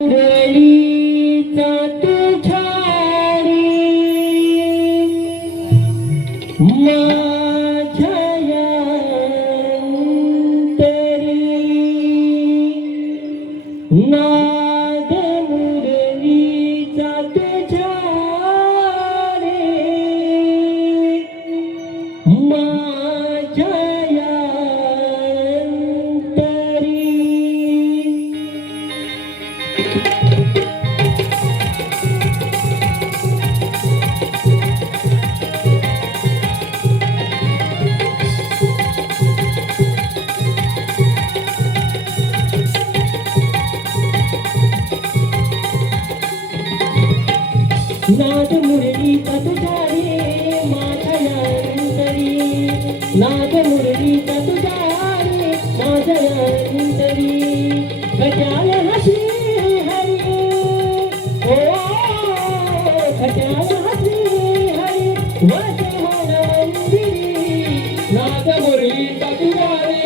मुरलीचा तुझ्या माझ्या अंतरी नाद मुरलीचा तुझ्या माझ्या नाद मुरलीचा तुझ्या रे माझ्या अंतरी नाद मुरलीचा तुझ्या रे माझ्या अंतरी खट्याल हसी हरी ओ खट्याल हसी हरी वाटे मन मंदिरी नाद मुरलीचा तुझ्या रे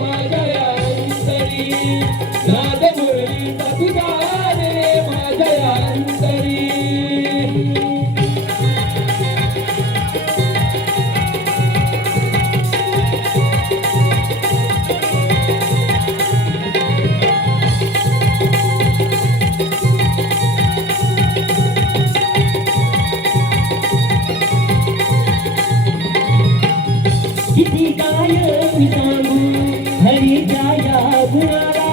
माझ्या अंतरी नाद मुरलीचा तुझ्या रे माझ्या अंतरी किती काय मी सांगू हरीच्या या गुणाला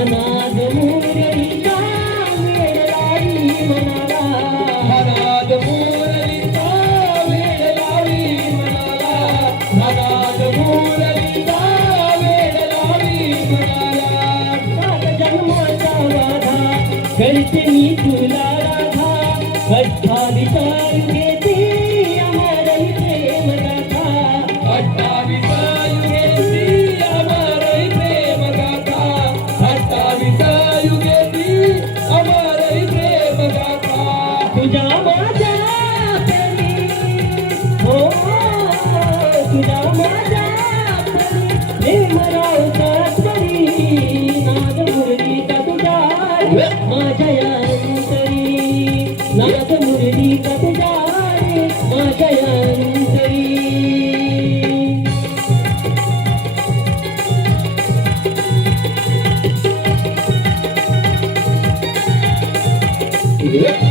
अनाद मुरलीचा वेळ लावी मनाला अनाद मुरलीचा वेळ लावी मनाला अनाद मुरलीचा वेळ लावी मनाला सात जन्माचा वाधा करते मी तुला राधा 28 युगे अमर प्रेम गाथा 28 युगे अमर प्रेम गाथा 28 युगे अमर प्रेम गाथा तुझ्या माझ्या प्रेमी हो तुझ्या माझ्या प्रेमी प्रेम रावता तरी नाद मुरलीचा तुझ्या माझ्या अंतरी नाद मुरलीचा तुझ्या माझ्या अंतरी Yeah.